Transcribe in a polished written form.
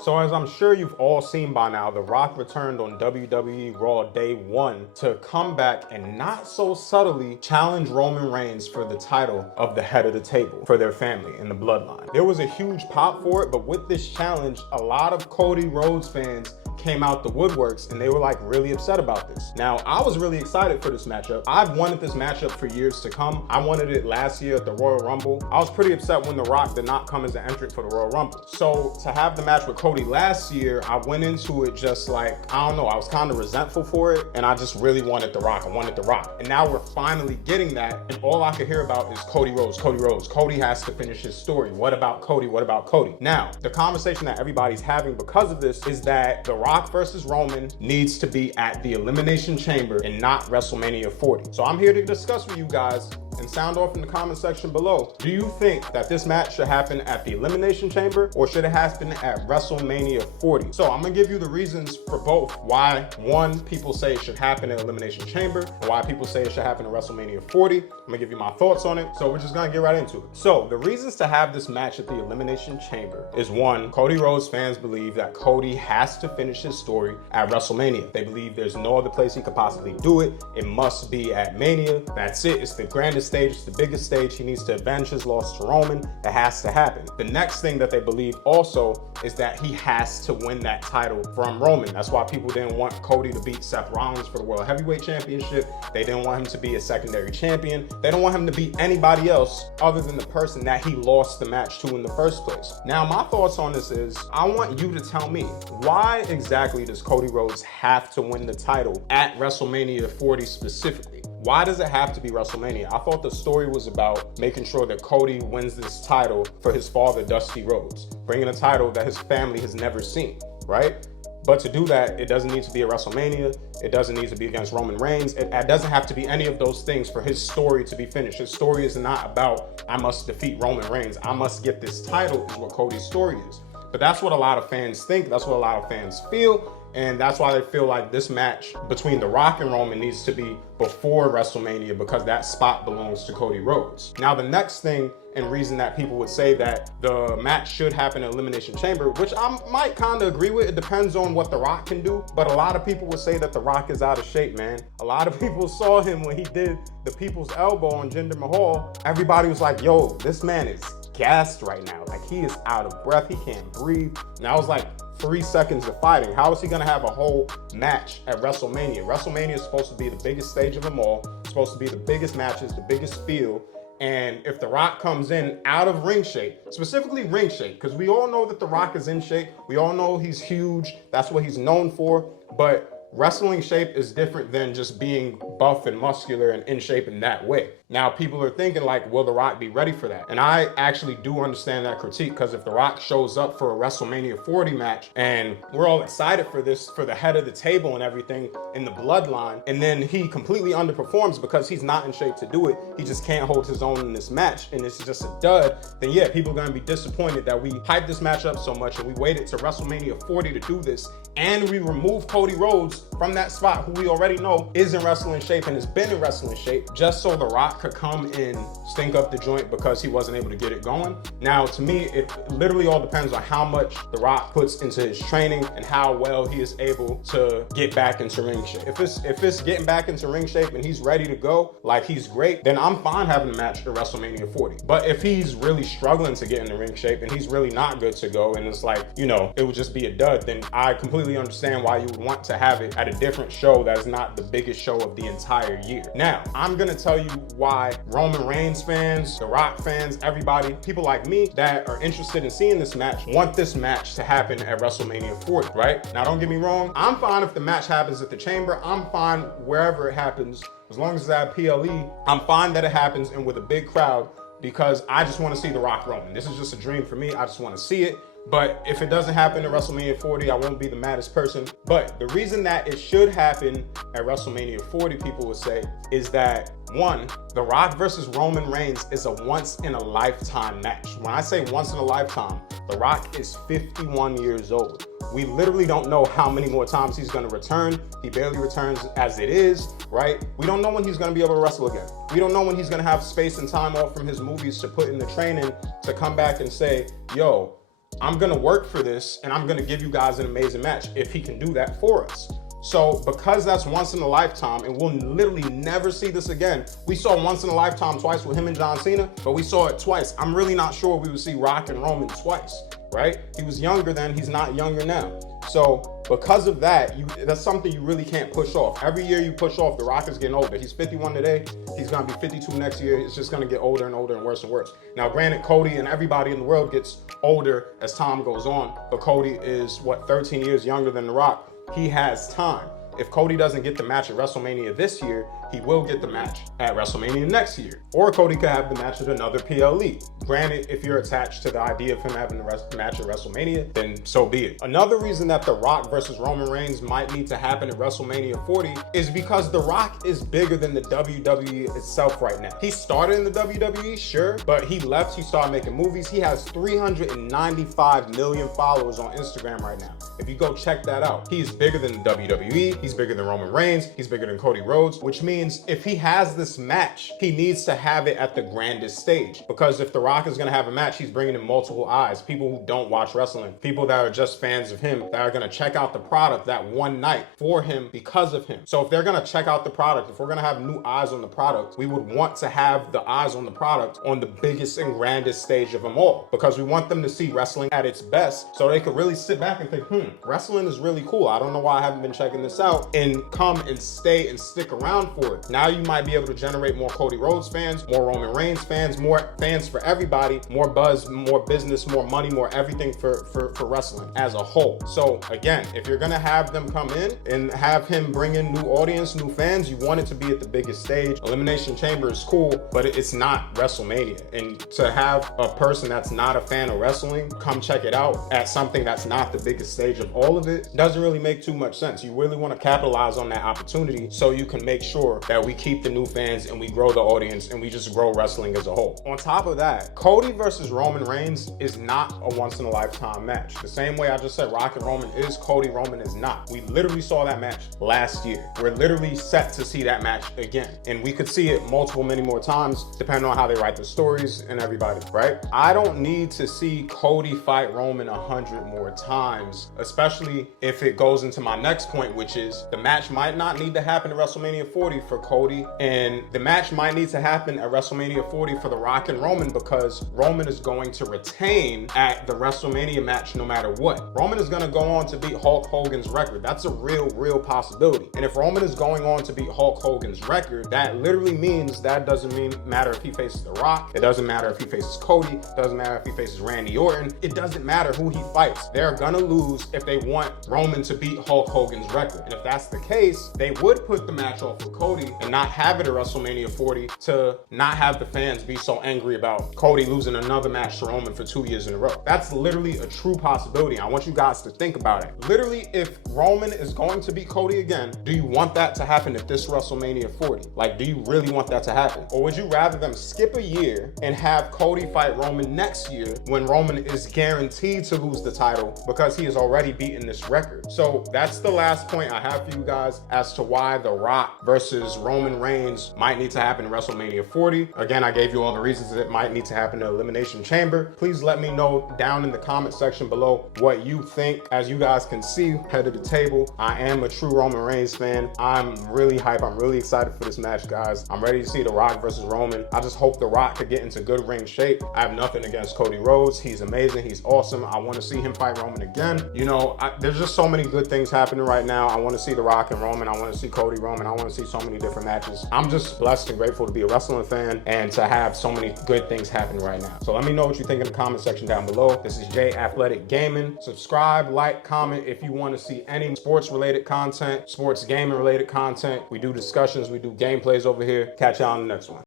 So as I'm sure you've all seen by now, The Rock returned on WWE Raw Day 1 to come back and not so subtly challenge Roman Reigns for the title of the head of the table for their family in the bloodline. There was a huge pop for it, but with this challenge, a lot of Cody Rhodes fans came out the woodworks and they were like really upset about this. Now, I was really excited for this matchup. I've wanted this matchup for years to come. I wanted it last year at the Royal Rumble. I was pretty upset when The Rock did not come as an entrant for the Royal Rumble. So to have the match with Cody last year, I went into it just like, I don't know, I was kind of resentful for it and I just really wanted The Rock. I wanted The Rock. And now we're finally getting that, and all I could hear about is Cody Rhodes, Cody Rhodes. Cody has to finish his story. What about Cody? What about Cody? Now, the conversation that everybody's having because of this is that The Rock versus Roman needs to be at the Elimination Chamber and not WrestleMania 40. So I'm here to discuss with you guys and sound off in the comment section below. Do you think that this match should happen at the Elimination Chamber or should it happen at WrestleMania 40? So I'm gonna give you the reasons for both. Why, one, people say it should happen at Elimination Chamber, and why people say it should happen at WrestleMania 40. I'm gonna give you my thoughts on it. So we're just gonna get right into it. So the reasons to have this match at the Elimination Chamber is one, Cody Rhodes fans believe that Cody has to finish his story at WrestleMania. They believe there's no other place he could possibly do it. It must be at Mania. That's it. It's the grandest stage, it's the biggest stage. He needs to avenge his loss to Roman. It has to happen. The next thing that they believe also is that he has to win that title from Roman. That's why people didn't want Cody to beat Seth Rollins for the World Heavyweight Championship. They didn't want him to be a secondary champion. They don't want him to beat anybody else other than the person that he lost the match to in the first place. Now, my thoughts on this is, I want you to tell me, why exactly does Cody Rhodes have to win the title at WrestleMania 40 specifically? Why does it have to be WrestleMania? I thought the story was about making sure that Cody wins this title for his father, Dusty Rhodes, bringing a title that his family has never seen, right? But to do that, it doesn't need to be a WrestleMania. It doesn't need to be against Roman Reigns. It doesn't have to be any of those things for his story to be finished. His story is not about, I must defeat Roman Reigns. I must get this title is what Cody's story is. But that's what a lot of fans think. That's what a lot of fans feel. And that's why they feel like this match between The Rock and Roman needs to be before WrestleMania, because that spot belongs to Cody Rhodes. Now, the next thing and reason that people would say that the match should happen in Elimination Chamber, which I might kind of agree with, it depends on what The Rock can do. But a lot of people would say that The Rock is out of shape, man. A lot of people saw him when he did the People's Elbow on Jinder Mahal. Everybody was like, yo, this man is gassed right now. Like, he is out of breath. He can't breathe. And I was like, 3 seconds of fighting. How is he gonna have a whole match at WrestleMania? WrestleMania is supposed to be the biggest stage of them all. It's supposed to be the biggest matches, the biggest feel. And if The Rock comes in out of ring shape, specifically ring shape, because we all know that The Rock is in shape. We all know he's huge. That's what he's known for. But wrestling shape is different than just being buff and muscular and in shape in that way. Now, people are thinking like, will The Rock be ready for that? And I actually do understand that critique, because if The Rock shows up for a WrestleMania 40 match and we're all excited for this, for the head of the table and everything in the bloodline, and then he completely underperforms because he's not in shape to do it, he just can't hold his own in this match and it's just a dud, then yeah, people are gonna be disappointed that we hyped this match up so much and we waited to WrestleMania 40 to do this, and we removed Cody Rhodes from that spot, who we already know is in wrestling shape and has been in wrestling shape, just so The Rock could come and stink up the joint because he wasn't able to get it going. Now, to me, it literally all depends on how much The Rock puts into his training and how well he is able to get back into ring shape. If it's getting back into ring shape and he's ready to go, like he's great, then I'm fine having a match at WrestleMania 40. But if he's really struggling to get into ring shape and he's really not good to go, and it's like, you know, it would just be a dud, then I completely understand why you would want to have it at a different show that is not the biggest show of the entire year. Now, I'm gonna tell you why Roman Reigns fans, The Rock fans, everybody, people like me that are interested in seeing this match, want this match to happen at WrestleMania 40, right? Now, don't get me wrong, I'm fine if the match happens at the Chamber. I'm fine wherever it happens, as long as it's at PLE. I'm fine that it happens and with a big crowd, because I just want to see The Rock Roman. This is just a dream for me. I just want to see it. But if it doesn't happen at WrestleMania 40, I won't be the maddest person. But the reason that it should happen at WrestleMania 40, people would say, is that one, The Rock versus Roman Reigns is a once-in-a-lifetime match. When I say once in a lifetime, The Rock is 51 years old. We literally don't know how many more times he's gonna return. He barely returns as it is, right? We don't know when he's gonna be able to wrestle again. We don't know when he's gonna have space and time off from his movies to put in the training to come back and say, yo, I'm gonna work for this and I'm gonna give you guys an amazing match if he can do that for us. So because that's once in a lifetime and we'll literally never see this again. We saw once in a lifetime twice with him and John Cena, but we saw it twice. I'm really not sure we would see Rock and Roman twice, right? He was younger then, he's not younger now. So because of that, that's something you really can't push off. Every year you push off, The Rock is getting older. He's 51 today, he's gonna be 52 next year. It's just gonna get older and older and worse and worse. Now granted, Cody and everybody in the world gets older as time goes on, but Cody is, what, 13 years younger than The Rock. He has time. If Cody doesn't get the match at WrestleMania this year, he will get the match at WrestleMania next year. Or Cody could have the match at another PLE. Granted, if you're attached to the idea of him having the match at WrestleMania, then so be it. Another reason that The Rock versus Roman Reigns might need to happen at WrestleMania 40 is because The Rock is bigger than the WWE itself right now. He started in the WWE, sure, but he left, he started making movies. He has 395 million followers on Instagram right now. If you go check that out, he's bigger than the WWE, he's bigger than Roman Reigns, he's bigger than Cody Rhodes, which means if he has this match, he needs to have it at the grandest stage. Because if The Rock is gonna have a match, he's bringing in multiple eyes, people who don't watch wrestling, people that are just fans of him, that are gonna check out the product that one night for him because of him. So if they're gonna check out the product, if we're gonna have new eyes on the product, we would want to have the eyes on the product on the biggest and grandest stage of them all, because we want them to see wrestling at its best so they could really sit back and think, wrestling is really cool. I don't know why I haven't been checking this out, and come and stay and stick around for it. Now you might be able to generate more Cody Rhodes fans, more Roman Reigns fans, more fans for everybody, more buzz, more business, more money, more everything for wrestling as a whole. So again, if you're gonna have them come in and have him bring in new audience, new fans, you want it to be at the biggest stage. Elimination Chamber is cool, but it's not WrestleMania. And to have a person that's not a fan of wrestling come check it out at something that's not the biggest stage of all of it doesn't really make too much sense. You really want to capitalize on that opportunity so you can make sure that we keep the new fans and we grow the audience and we just grow wrestling as a whole. On top of that, Cody versus Roman Reigns is not a once in a lifetime match. The same way I just said Rock and Roman is, Cody Roman is not. We literally saw that match last year. We're literally set to see that match again. And we could see it many more times depending on how they write the stories and everybody, right? I don't need to see Cody fight Roman 100 more times, especially if it goes into my next point, which is the match might not need to happen at WrestleMania 40 for Cody, and the match might need to happen at WrestleMania 40 for The Rock and Roman, because Roman is going to retain at the WrestleMania match no matter what. Roman is going to go on to beat Hulk Hogan's record. That's a real possibility. And if Roman is going on to beat Hulk Hogan's record, that literally means that doesn't matter if he faces The Rock, it doesn't matter if he faces Cody, it doesn't matter if he faces Randy Orton, it doesn't matter who he fights. They're gonna lose if they want Roman to beat Hulk Hogan's record. And if that's the case, they would put the match off for Cody and not have it at WrestleMania 40 to not have the fans be so angry about Cody losing another match to Roman for 2 years in a row. That's literally a true possibility. I want you guys to think about it. Literally, if Roman is going to beat Cody again, do you want that to happen at this WrestleMania 40? Like, do you really want that to happen? Or would you rather them skip a year and have Cody fight Roman next year when Roman is guaranteed to lose the title because he has already beaten this record? So that's the last point I have for you guys as to why The Rock versus Roman Reigns might need to happen in WrestleMania 40. Again, I gave you all the reasons that it might need to happen in Elimination Chamber. Please let me know down in the comment section below what you think. As you guys can see, head of the table, I am a true Roman Reigns fan. I'm really hyped. I'm really excited for this match, guys. I'm ready to see The Rock versus Roman. I just hope The Rock could get into good ring shape. I have nothing against Cody Rhodes. He's amazing. He's awesome. I want to see him fight Roman again. You know, there's just so many good things happening right now. I want to see The Rock and Roman. I want to see Cody Roman. I want to see so many different matches. I'm just blessed and grateful to be a wrestling fan and to have so many good things happening right now. So let me know what you think in the comment section down below. This is J Athletic Gaming. Subscribe, like, comment if you want to see any sports related content, sports gaming related content. We do discussions, we do gameplays over here. Catch y'all on the next one.